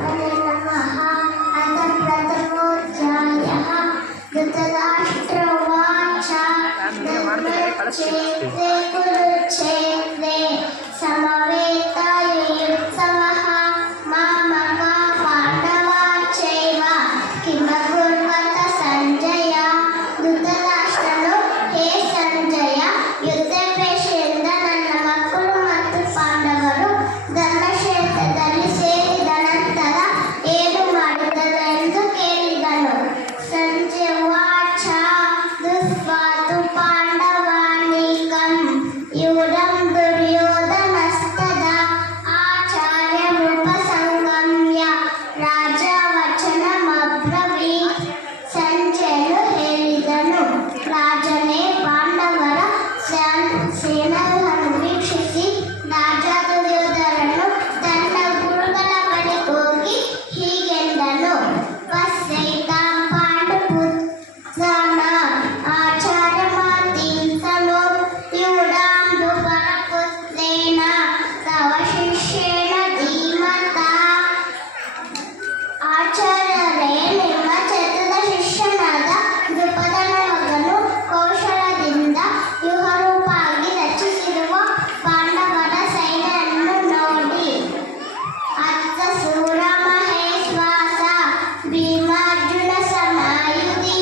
नमः। अथ प्रथमोऽध्यायः। धृतराष्ट्रोवाच धर्मक्षेत्रे कुरुक्षेत्रे समवेतायुत्सवः मामका पाण्डवाश्चैव किमकुर्वत संजय। ಧೃತರಾಷ್ಟ್ರನು, ಹೇ ಸಂಜಯ, ಯುದ್ಧಾಪೇಕ್ಷೆಯಿಂದ ನನ್ನ ಮಕ್ಕಳು ಮತ್ತು ಪಾಂಡವರು ಧರ್ಮಕ್ಷೇತ್ರದಲ್ಲಿ ಸೇರಿದ ನಂತರ ಏನು ಮಾಡಿದರು ಎಂದು ಕೇಳಿದನು. ಸಂಜಯ ವಾಚ ದುಸ್ವಾತು ಪಾಂಡವಾನೀಕಂ ಯೂಢಂ ದುರ್ಯೋಧನಸ್ತದ ಆಚಾರ್ಯಮುಪಸಂಗಮ್ಯ ರಾಜ ವಚನಮಬ್ರವೀತ್. ಸಂಜಯನು ಹೇಳಿದನು, ರಾಜನೇ, ಪಾಂಡವರ ಸೇನೆಗಳನ್ನು ವೀಕ್ಷಿಸಿ ರಾಜ ದುರ್ಯೋಧನನು ತನ್ನ ಗುರುಗಳ ಬಳಿ ಹೋಗಿ ಹೀಗೆಂದನು. ಪಶ್ಯೈತಾಂ ಪಾಂಡುಪುತ್ರಾನ್ ಆಚಾರ್ಯಮಾತೀಂ ಸಮೋ ಯೂಢಾಂ ದ್ರುಪದಪುತ್ರೇಣ ತವ ಶಿಷ್ಯೇಣ ಧೀಮತಾ. ಆಚಾರ್ಯರೇ, ನಿಮ್ಮ ಚತುರ ಶಿಷ್ಯನಾದ ದ್ರುಪದನ ಮಗನು ಕೌಶಲದಿಂದ ವ್ಯೂಹರೂಪವಾಗಿ ರಚಿಸಿರುವ ಪಾಂಡವರ ಸೈನ್ಯವನ್ನು ನೋಡಿ. ಅತ್ತ ಸೂರ ಮಹೇಶ್ವಾಸ ಭೀಮಾರ್ಜುನ ಸಮಾಯುಧಿ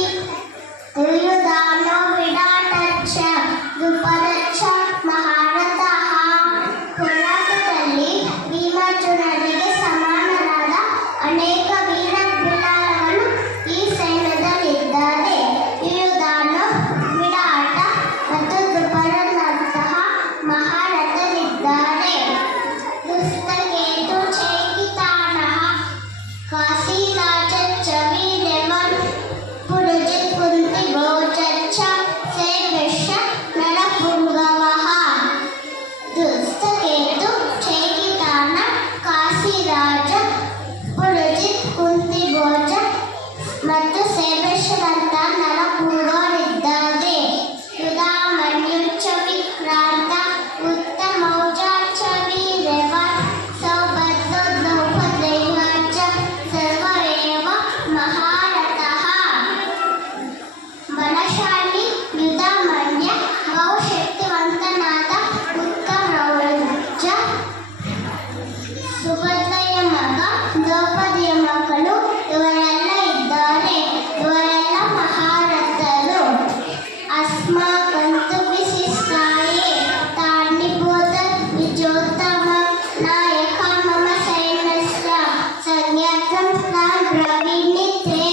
ಯುಯುಧಾನೋ ವಿರಾಟಚ್ಚ ದ್ರುಪದಚ್ಚ ಮಹಾರಥಃ. ಹೋರಾಟದಲ್ಲಿ ಭೀಮಾರ್ಜುನರಿಗೆ ಸಮಾನರಾದ ಅನೇಕ ವೀರ ಬಿಲಾಲಗಳು ಈ ಸೈನ್ಯದಲ್ಲಿದ್ದಾರೆ. ಯುಯುಧಾನ, ವಿರಾಟ ಮತ್ತು ದ್ರುಪದನಂತಹ ಮಹಾರಥರಿದ್ದಾರೆ. ದುಷ್ಟಕೇತು ಚೈಕಿತಾನಃ ಕಾಶಿರಾಜಚ್ಚ ವೀರ್ಯವಾನ್ ಪುರುಜಿತ್ ಕುಂತಿಭೋಜಚ್ಚ ಸೇವ್ಯಶ್ಚ ನರಪುಂಗವಃ. ದುಷ್ಟಕೇತು, ಚೈಕಿತಾನ, ಕಾಶಿರಾಜ, ಪುರುಜಿತ್, ಕುಂತಿಭೋಜ ಮತ್ತು ಸೇವ್ಯಶ್ಚರಂತ ನರಪುಂಗವರಿದ್ದಾರೆ. ಯುಧಾಮನ್ಯುಶ್ಚ ವಿಕ್ರಾಂತ ಉತ್ತಮೌಜಾಶ್ಚ ವೀರ್ಯವಾನ್ ಸೌಭದ್ರೋ ದ್ರೌಪದೇಯಶ್ಚ ಸರ್ವರೇವ ಮಹಾರಥಃ. ಬಲಶಾಲಿ ಯುಧಾಮನ್ಯ, ಬಹುಶಕ್ತಿವಂತನಾದ ಉತ್ತಮೌಜ, ಸುಭದ್ರೆಯ ಮಗ, ದ್ರೌಪದಿಯ ಮಕ್ಕಳು ಇವರೆಲ್ಲ ಇದ್ದಾರೆ. ಇವರೆಲ್ಲ ಮಹಾರಥರು. ಅಸ್ಮಾಕಂತು ವಿಶಿಷ್ಟಾಯೇ ತಾನ್ನಿಬೋಧ ವಿಜೋತ್ತಮ ನಾಯಕ ಮಮ ಸೈನ್ಯಸ್ಯ ಸಂಜ್ಞಾತಂ ತಾನ್ ಬ್ರವೀಣಿತೆ.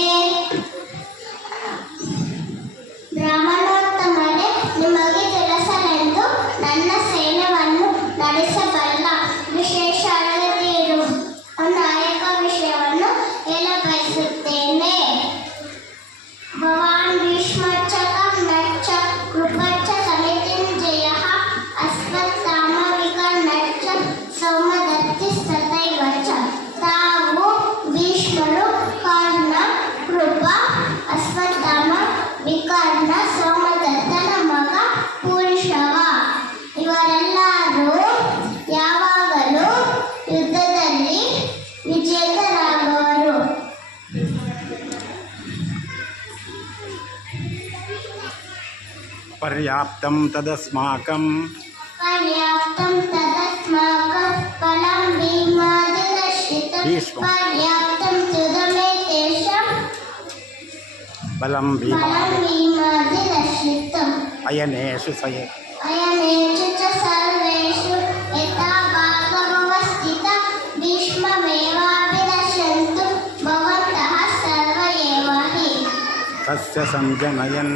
ಬ್ರಾಹ್ಮಣೋತ್ತಮರೇ, ನಿಮಗೆ ತಿಳಿಸಲೆಂದು ನನ್ನ ಸೈನ್ಯವನ್ನು ನಡೆಸಬಲ್ಲ ವಿಶೇಷ ಅಳತೆಯಿರುವ ನಾಯಕ ವಿಷಯವನ್ನು ಹೇಳಬಯಸುತ್ತೇನೆ. ಭವಾನ್ ಭೀಷ್ಮಶ್ಚ ಕರ್ಣಶ್ಚ ಕೃಪಶ್ಚ ಸಮಿತಿಂಜಯಃ ಅಶ್ವತ್ಥಾಮ ವಿಕರ್ಣಶ್ಚ ಸೌಮದತ್ತಿಸ್ತಥೈವ ಚ. ತಾವು ಭೀಷ್ಮರು, ಕರ್ಣ, ಕೃಪ, ಅಶ್ವತ್ಥಾಮ, ವಿಕರ್ಣ, ಸೌಮದತ್ತನ ಮಗ ಪುರುಷವ ಇವರೆಲ್ಲರೂ ಯಾವಾಗಲೂ ಯುದ್ಧದಲ್ಲಿ ವಿಜೇತರಾಗುವರು. ಪರ್ಯಾಪ್ತಂ ತದಸ್ಮಾಕಂ ಪರ್ಯಾಪ್ತಂ ತದಸ್ಮಾಕಂ ಫಲಂ ಭೀಮಾದಿರಕ್ಷಿತಂ ಪರ್ಯಾಪ್ತಂ ತುದಮೇ ತೇಷಾಂ ಬಲಂ ಫಲಂ ಭೀಮಾದಿರಕ್ಷಿತಂ. ಅಯನೇಷು ಅಯನೇಷು ಚ ಸರ್ವೇಷು ಯಥಾ ಭಾಗವಸ್ಥಿತ ಭೀಷ್ಮಮೇವಾಭಿರಕ್ಷन्तु ಭವಂತಃ ಸರ್ವ ಏವ ಹಿ. ತಸ್ಯ ಸಂಜನಯನ್